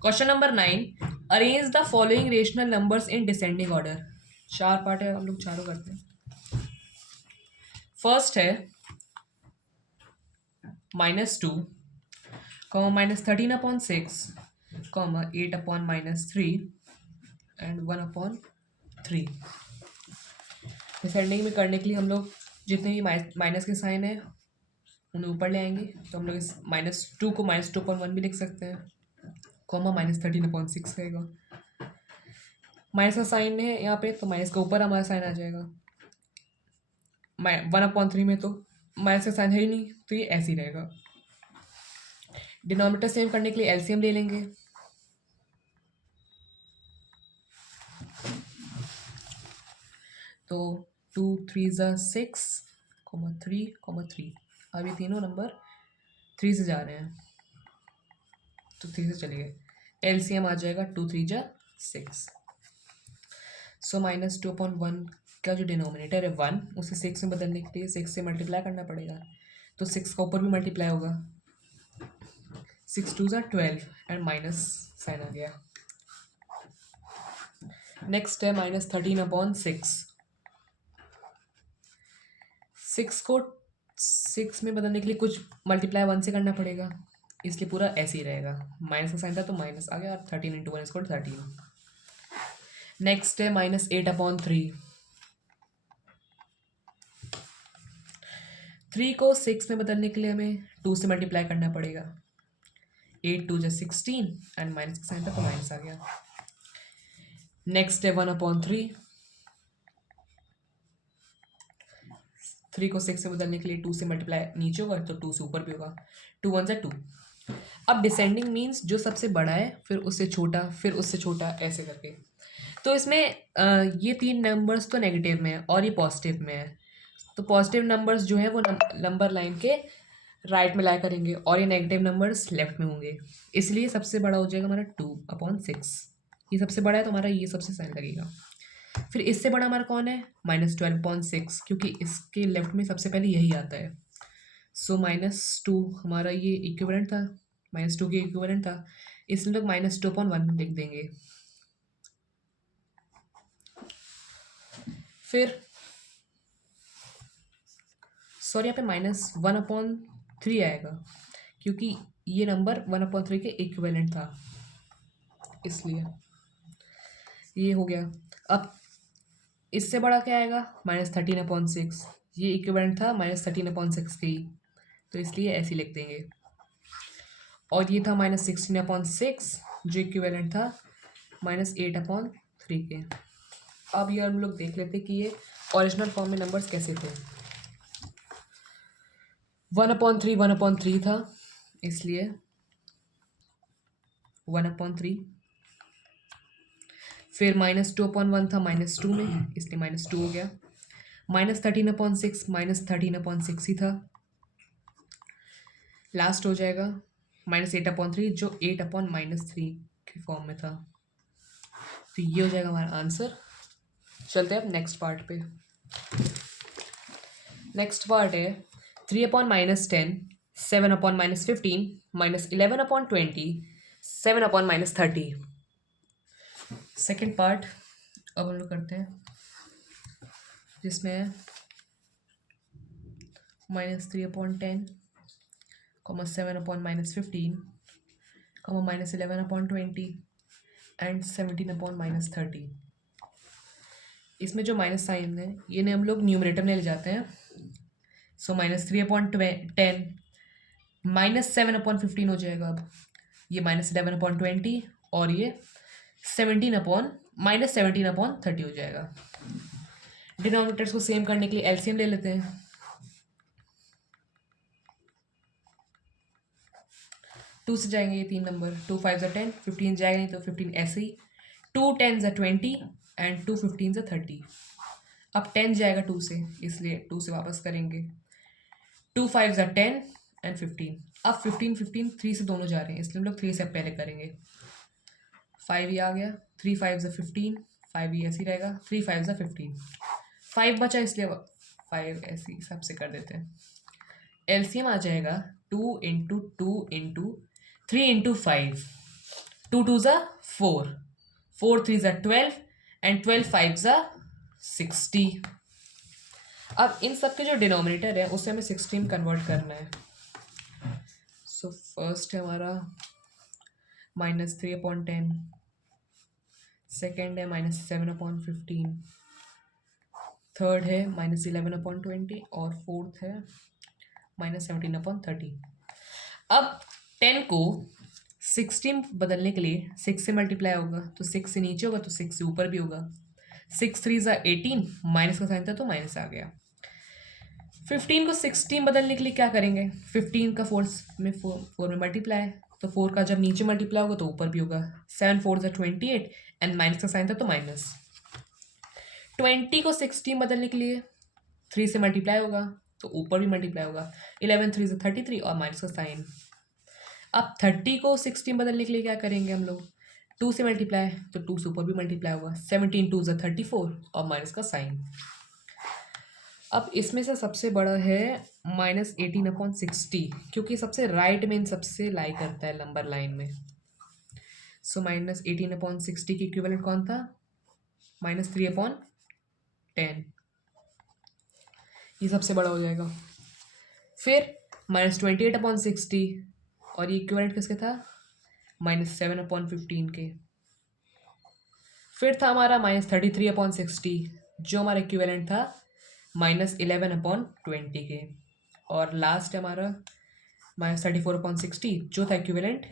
Question number 9, arrange the following rational numbers in descending order. चार part है, हम लोग चारों करते हैं। फर्स्ट है -2, -13/6, (8/-3) एंड 1/3। डिसेंडिंग में करने के लिए हम लोग जितने भी माइनस के साइन है उन्हें ऊपर ले आएंगे। तो हम लोग इस -2 को -2/1 भी लिख सकते हैं, -13/6 रहेगा। माइनस का साइन है यहाँ पे, तो माइनस के ऊपर हमारा साइन आ जाएगा। 1/3 में तो माइनस का साइन है ही नहीं, तो ये ऐसे ही रहेगा। डिनोमिनेटर सेम करने के लिए एलसीएम ले लेंगे। तो 2 3 6, 3 3। अब ये तीनों नंबर 3 से जा रहे हैं, तो 3 से चले गए। एलसीएम आ जाएगा 2 3 6। सो -2/1 का जो डिनोमिनेटर है 1, उसे 6 में बदलने के लिए 6 से मल्टीप्लाई करना पड़ेगा। तो 6 का ऊपर भी मल्टीप्लाई होगा, 6 2 12 एंड माइनस साइन आ गया। नेक्स्ट है -13/6। 6 को 6 में बदलने के लिए कुछ मल्टीप्लाई 1 से करना पड़ेगा, इसलिए पूरा ऐसे ही रहेगा। माइनस का साइन था तो माइनस आ गया, और 13 × 1 = 13। नेक्स्ट है -8/3। 3 को 6 में बदलने के लिए हमें 2 से मल्टीप्लाई करना पड़ेगा। 8 2 16 एंड माइनस का साइन था तो माइनस आ गया। नेक्स्ट है 1/3। 3 को 6 से बदलने के लिए 2 से मल्टीप्लाई नीचे होगा, तो 2 से ऊपर भी होगा। 2 1 2। अब डिसेंडिंग मीन्स जो सबसे बड़ा है फिर उससे छोटा, फिर उससे छोटा, ऐसे करके। तो इसमें ये 3 नंबर्स तो नेगेटिव में है और ये पॉजिटिव में है। तो पॉजिटिव नंबर्स जो है वो नंबर लाइन के राइट में लाया करेंगे, और ये नेगेटिव नंबर्स लेफ्ट में होंगे। इसलिए सबसे बड़ा हो जाएगा हमारा 2/6। ये सबसे बड़ा है तो हमारा ये सबसे साइन लगेगा। फिर इससे बड़ा हमारा कौन है, -12/6, क्योंकि इसके लेफ्ट में सबसे पहले यही आता है। सो -2 हमारा ये इक्विवेलेंट था, -2 के इक्विवेलेंट था, इसलिए लोग -2/1 लिख देंगे। फिर सॉरी, यहाँ पे -1/3 आएगा, क्योंकि ये नंबर 1/3 के इक्विवेलेंट था, इसलिए ये हो गया। अब इससे बड़ा क्या आएगा, -13/6। ये इक्विवेलेंट था -13/6 के ही, तो इसलिए ऐसे लिख देंगे। और ये था -16/6, जो इक्विवेलेंट था -8/3 के। अब ये हम लोग देख लेते कि ये ओरिजिनल फॉर्म में नंबर्स कैसे थे। 1/3 1/3 था, इसलिए 1/3। फिर -2/1 था -2 में, इसलिए -2 हो गया। -13/6 -13/6 ही था, लास्ट हो जाएगा -8/3, जो 8/-3 के फॉर्म में था। तो ये हो जाएगा हमारा आंसर। चलते हैं अब नेक्स्ट पार्ट पे। नेक्स्ट पार्ट है 3/-10, 7/-15, -11/20, 7/-30। सेकेंड पार्ट अब हम लोग करते हैं, जिसमें -3/10, (7/-15, -11/20 एंड 17/-30। इसमें जो माइनस साइन है ये ने हम लोग न्यूमरेटर में ले जाते हैं। सो -3/10 -7/15 हो जाएगा। अब ये -11/20 और ये 17/-30 हो जाएगा। डिनोमिनेटर्स को सेम करने के लिए एलसीएम ले लेते हैं। 2 से जाएंगे ये 3 नंबर, 2 5 10, 15 जाएगा नहीं तो 15 ऐसे ही, 2 10 20 एंड 2 15 30। अब 10 जाएगा 2 से, इसलिए 2 से वापस करेंगे। 2 5 10 एंड 15। अब 15 15 3 से दोनों जा रहे हैं, इसलिए हम लोग 3 से पहले करेंगे। 5 ये आ गया, 3 5 15, 5 ये ऐसे ही रहेगा, 3 5 15। 5 बचा इसलिए 5 ऐसे ही सबसे कर देते हैं। एलसीएम आ जाएगा 2 × 2 × 3 × 5। 2 2 ज़ा 4, 4 3 ज़ा 12 एंड 12 5 ज़ा 60। अब इन सब के जो डिनोमिनेटर है उसे हमें 16 में कन्वर्ट करना है। सो फर्स्ट है हमारा -3/10, सेकेंड है -7/15, थर्ड है -11/20 और फोर्थ है -17/30। अब 10 को 16 बदलने के लिए 6 से मल्टीप्लाई होगा, तो 6 से नीचे होगा तो 6 से ऊपर भी होगा। 6 3 ज़ा 18, माइनस का साइन था तो माइनस आ गया। 15 को 16 बदलने के लिए क्या करेंगे, 15 का 4 में मल्टीप्लाई, तो 4 का जब नीचे मल्टीप्लाई होगा तो ऊपर भी होगा। 7 4 ज़ा 28 एंड माइनस का साइन था तो माइनस। 20 को 16 बदलने के लिए 3 से मल्टीप्लाई होगा तो ऊपर भी मल्टीप्लाई होगा। 11 3 ज़ा 33 और माइनस का साइन। अब 30 को 16 बदलने के लिए क्या करेंगे हम लोग, 2 से मल्टीप्लाई, तो 2 से ऊपर भी मल्टीप्लाई होगा। 17 2 ज़ा 34 और माइनस का साइन। अब इसमें से सबसे बड़ा है -18/60, क्योंकि सबसे राइट में इन सबसे लाई करता है नंबर लाइन में। सो -18/60 की इक्विवेलेंट कौन था, -3/10, ये सबसे बड़ा हो जाएगा। फिर -28/60 और ये इक्विवेलेंट किसके था, -7/15 के। फिर था हमारा -33/60 जो हमारा इक्विवेलेंट था -11/20 के। और लास्ट है हमारा -34/60 जो था इक्विवेलेंट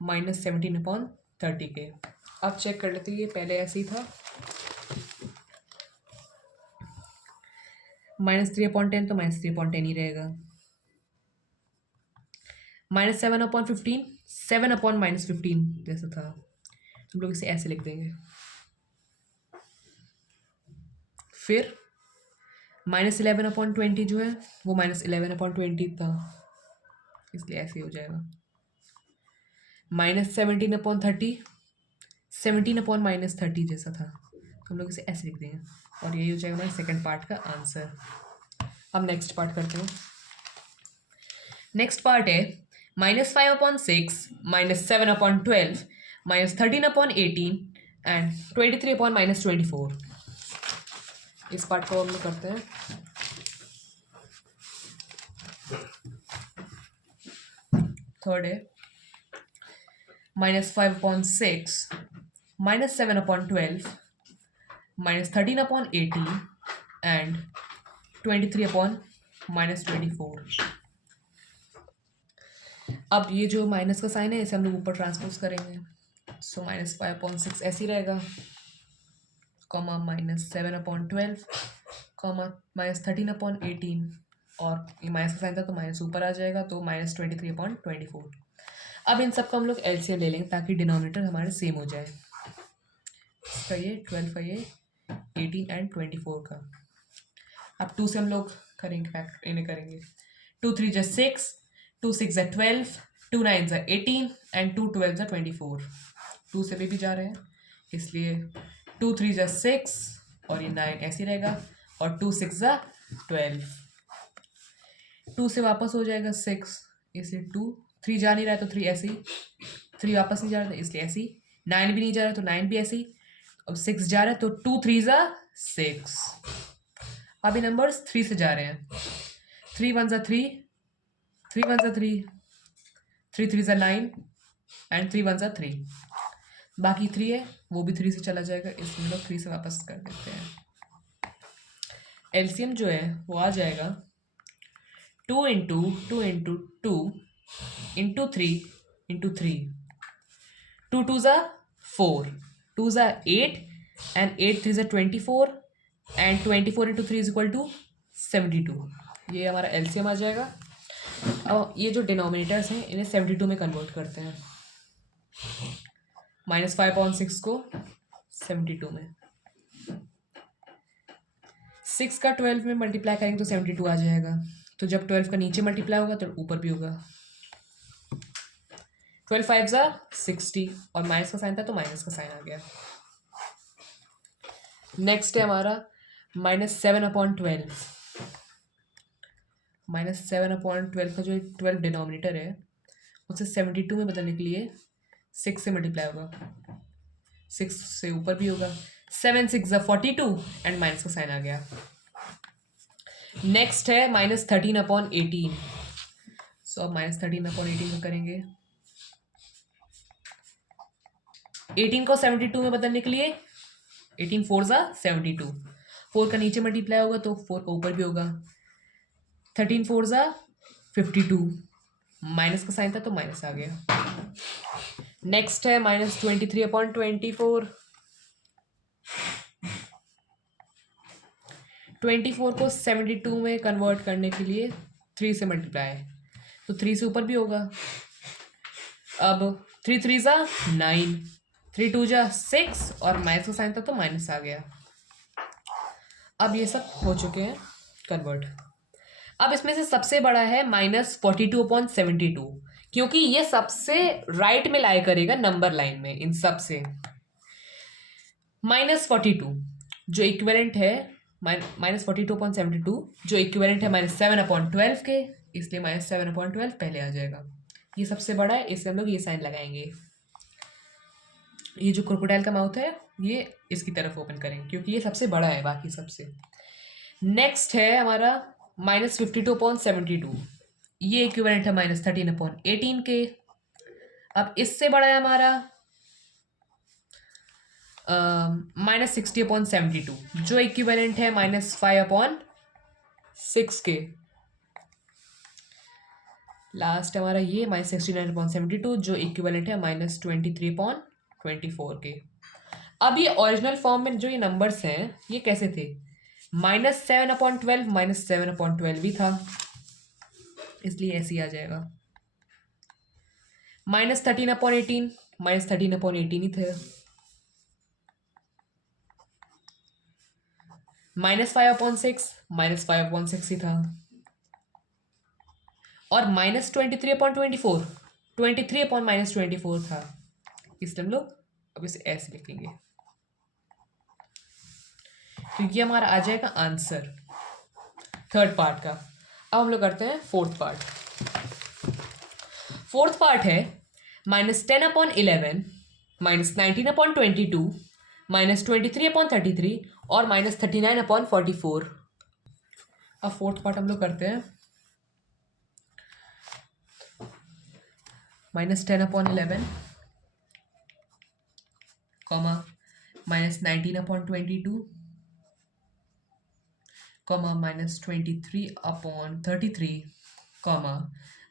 -17/30 के। अब चेक कर लेते हैं, ये पहले ऐसे ही था, -3/10 तो -3/10 ही रहेगा। -7/15 7/-15 जैसा था, हम लोग इसे ऐसे लिख देंगे। फिर -11/20 जो है वो -11/20 था, इसलिए ऐसे हो जाएगा। -17/30 17/-30 जैसा था, हम लोग इसे ऐसे लिख देंगे और यही हो जाएगा हमारे सेकंड पार्ट का आंसर। अब नेक्स्ट पार्ट करते हैं। नेक्स्ट पार्ट है -5/6 -7/12 -13/18 एंड 23/-24। इस पार्ट को हम लोग करते हैं। थर्ड है -5/6 -7/12 -13/18 एंड 23/-24। अब ये जो माइनस का साइन है इसे हम लोग ऊपर ट्रांसपोज करेंगे। सो -5/6 ऐसे ही रहेगा, कॉमा -7/12 कॉमा -13/18 और ये माइनस का साइन था तो माइनस ऊपर आ जाएगा, तो -23/-24। अब इन सब का हम लोग एलसीएम ले लेंगे ताकि डिनोमिनेटर हमारे सेम हो जाए। इसका ये 12 का ये 18 एंड 24 का। अब 2 से हम लोग करेंगे, फैक्ट इन्हें करेंगे। 2 3 ज़ा 6 2 6 ज़ा 12 2 9 ज़ा 18 एंड 2 12 ज़ा 24। 2 से भी जा रहे हैं इसलिए 2 3 ज़ा 6 और ये 9 ऐसे रहेगा और 2 6 ज़ा 12। 2 से वापस हो जाएगा 6, इसलिए 2 3 जा नहीं रहा है तो 3 ऐसे ही, 3 वापस नहीं जा रहा था इसलिए ऐसे ही, 9 भी नहीं जा रहा तो 9 भी ऐसे ही। अब 6 जा रहा है तो 2 3 ज़ा 6। अब ये नंबर्स 3 से जा रहे हैं, 3 1 ज़ा 3 3 1 ज़ा 3 3 3 ज़ा 9 एंड 3 1 ज़ा 3। बाकी 3 है वो भी 3 से चला जाएगा, इसलिए हम लोग 3 से वापस कर देते हैं। एलसीएम जो है वो आ जाएगा 2 इंटू 2 इंटू 2 इंटू 3 इंटू 3। 2 2 ज़ा 4 2 ज़ा 8 एंड 8 3 ज़ा 24 and 24 into 3 is equal to 72। ये हमारा एलसीएम आ जाएगा। अब ये जो डिनोमिनेटर्स हैं इन्हें 72 में कन्वर्ट करते हैं, -5/6 को 72 में। 6 का 12 में मल्टीप्लाई करेंगे तो 72 आ जाएगा, तो जब 12 का नीचे मल्टीप्लाई होगा तो ऊपर भी होगा। 12 5 ज़ा 60 और माइनस का साइन था तो माइनस का साइन आ गया। नेक्स्ट है हमारा -7/12। -7/12 का जो 12 डिनोमिनेटर है उसे 72 में बदलने के लिए 6 से मल्टीप्लाई होगा, 6 से ऊपर भी होगा। 7 6 42 एंड माइनस का साइन आ गया। नेक्स्ट है -13/18। सो अब -13/18 में करेंगे। 18 को 72 में बदलने के लिए 18 4 ज़ा 72, 4 का नीचे मल्टीप्लाई होगा तो 4 का ऊपर भी होगा। 13 4 ज़ा 52, माइनस का साइन था तो माइनस आ गया। नेक्स्ट है -23/24। 24 को 72 में कन्वर्ट करने के लिए 3 से मल्टीप्लाई, तो 3 से ऊपर भी होगा। अब 3 3 ज़ा 9, 3 2 ज़ा 6 और माइनस का साइन था तो माइनस आ गया। अब ये सब हो चुके हैं कन्वर्ट। अब इसमें से सबसे बड़ा है -42/72, क्योंकि ये सबसे राइट में लाई करेगा नंबर लाइन में इन सब से। -42 जो इक्विवेलेंट है -42/72 जो इक्विवेलेंट है -7/12 के, इसलिए -7/12 पहले आ जाएगा। ये सबसे बड़ा है, इसलिए हम लोग ये साइन लगाएंगे। ये जो क्रोकोडाइल का माउथ है ये इसकी तरफ ओपन करेंगे क्योंकि ये सबसे बड़ा है बाकी सबसे। नेक्स्ट है हमारा -52/72, ये इक्विवेलेंट है -13/18 के। अब इससे बड़ा है हमारा -60/72 जो इक्विवेलेंट है -5/6 के। लास्ट हमारा ये -69/72 जो इक्विवेलेंट है -23/24 के। अब ये ओरिजिनल फॉर्म में जो ये नंबर्स हैं ये कैसे थे, -7/12 -7/12 भी था, इसलिए ऐसे ही आ जाएगा। -13/18 -13/18 ही थे। -5/6 -5/6 ही था। और -23/24 23/-24 था, इसलिए हम लोग अब इसे ऐसे लिखेंगे। तो ये हमारा आ जाएगा आंसर थर्ड पार्ट का। अब हम लोग करते हैं फोर्थ पार्ट। फोर्थ पार्ट है -10/11 -19/22 -23/33 और -39/44। अब फोर्थ पार्ट हम लोग करते हैं -10/11 -19/22 -23/33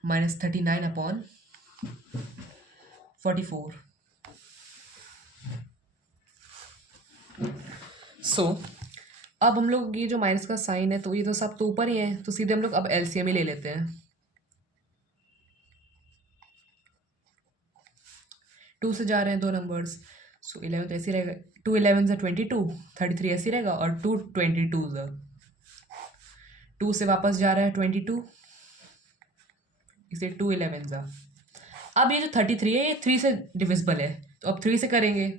-39/44। सो अब हम लोग ये जो माइनस का साइन है तो ये तो सब तो ऊपर ही है, तो सीधे हम लोग अब एलसीएम ही ले लेते हैं। 2 से जा रहे हैं दो नंबर्स, सो 11 तो ऐसे रहेगा, 2 11 ज़ा 22, 33 ऐसे रहेगा और 2 22 ज़ा 2 से वापस जा रहा है 22, इसे 2 11 ज़ा। अब ये जो 33 है ये 3 से डिविजिबल है, तो अब 3 से करेंगे।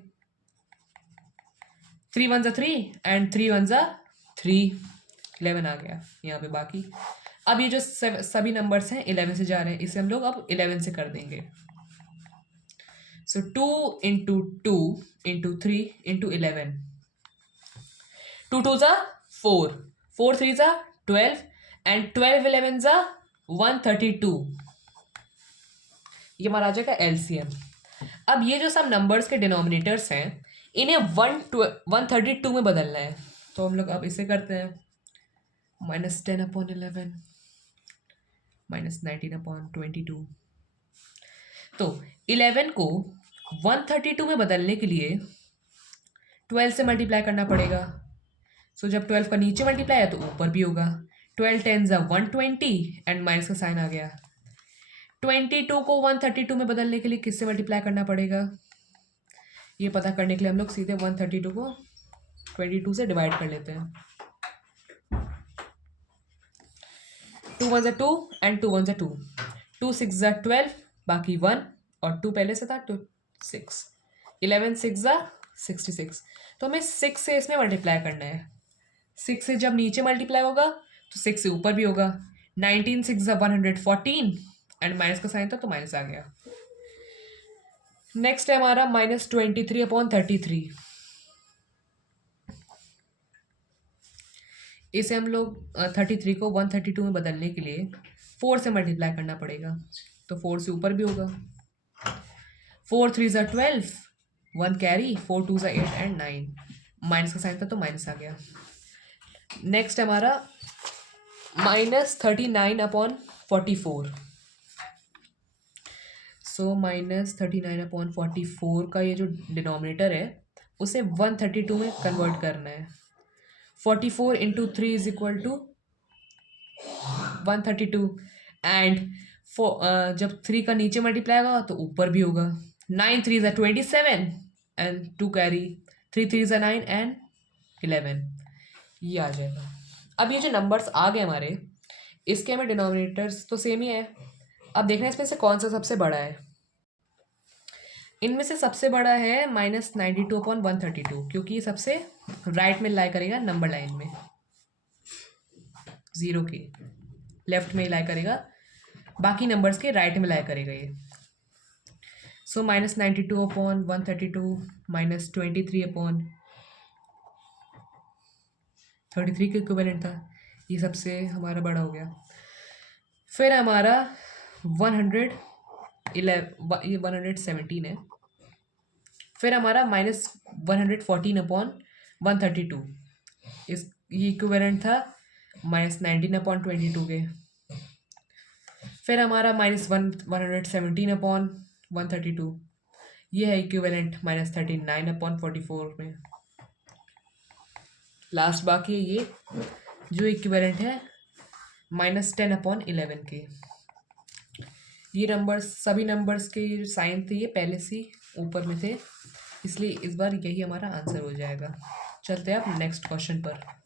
3 1 ज़ा 3 एंड 3 1 ज़ा 3, 11 आ गया यहाँ पे बाकी। अब ये जो सभी नंबर्स हैं 11 से जा रहे हैं, इसे हम लोग अब 11 से कर देंगे। So 2 into 2 into 3 into 11. 2 2 ज़ा 4, 4 3 ज़ा 12 and 12 11 ज़ा 132। ये हमारा आ जाएगा एलसीएम। अब ये जो सब नंबर्स के डिनोमिनेटर्स हैं इन्हें 132 में बदलना है, तो हम लोग अब इसे करते हैं -10/11 -19/22। तो 11 को 132 में बदलने के लिए 12 से मल्टीप्लाई करना पड़ेगा। सो जब 12 का नीचे मल्टीप्लाई है तो ऊपर भी होगा। 12 10 ज़ा 120 एंड माइनस का साइन आ गया। 22 को 132 में बदलने के लिए किससे मल्टीप्लाई करना पड़ेगा, ये पता करने के लिए हम लोग सीधे 132 को 22 से डिवाइड कर लेते हैं। 2 1 ज़ा 2 एंड 2 1 ज़ा 2, 2 6 ज़ा 12 बाकी 1 और 2 पहले से था तो 6, 11 6 ज़ा 66, तो हमें 6 से इसमें मल्टीप्लाई करना है। 6 से जब नीचे मल्टीप्लाई होगा तो 6 से ऊपर भी होगा। 19 6 ज़ा 114 एंड माइनस का साइन था तो माइनस आ गया। नेक्स्ट है हमारा -23/33। इसे हम लोग 33 को 132 में बदलने के लिए 4 से मल्टीप्लाई करना पड़ेगा। तो 4 से ऊपर भी होगा। 4 3 ज़ा 12, 1 कैरी, 4 2 ज़ा 8 एंड 9। माइनस का साइन था तो माइनस आ गया। नेक्स्ट हमारा -39/44। सो -39/44 का ये जो डिनोमिनेटर है उसे 132 में कन्वर्ट करना है। 44 into 3 is equal to 132 and जब 3 का नीचे मल्टीप्लाई होगा तो ऊपर भी होगा। 9 3 ज़ा 27 एंड 2 कैरी, 3 3 ज़ा 9 एंड 11। ये आ जाएगा। अब ये जो नंबर्स आ गए हमारे, इसके हमें डिनोमिनेटर्स तो सेम ही है। अब देखना है इसमें से कौन सा सबसे बड़ा है। इनमें से सबसे बड़ा है -92/132, क्योंकि ये सबसे राइट में लाई करेगा नंबर लाइन में, 0 के लेफ्ट में लाई करेगा, बाकी नंबर्स के राइट में लाई करेगा ये। सो -92/132 -23/33 के इक्विवेलेंट था, ये सबसे हमारा बड़ा हो गया। फिर हमारा 117 है। फिर हमारा -114/132, इस ये इक्विवेलेंट था -19/22 के। फिर हमारा -117/132, ये है इक्विवेलेंट -39/44 में। लास्ट बाकी है ये जो इक्विवेलेंट है -10/11 के। ये नंबर्स, सभी नंबर्स के साइन थे ये पहले से ऊपर में थे, इसलिए इस बार यही हमारा आंसर हो जाएगा। चलते हैं अब नेक्स्ट क्वेश्चन पर।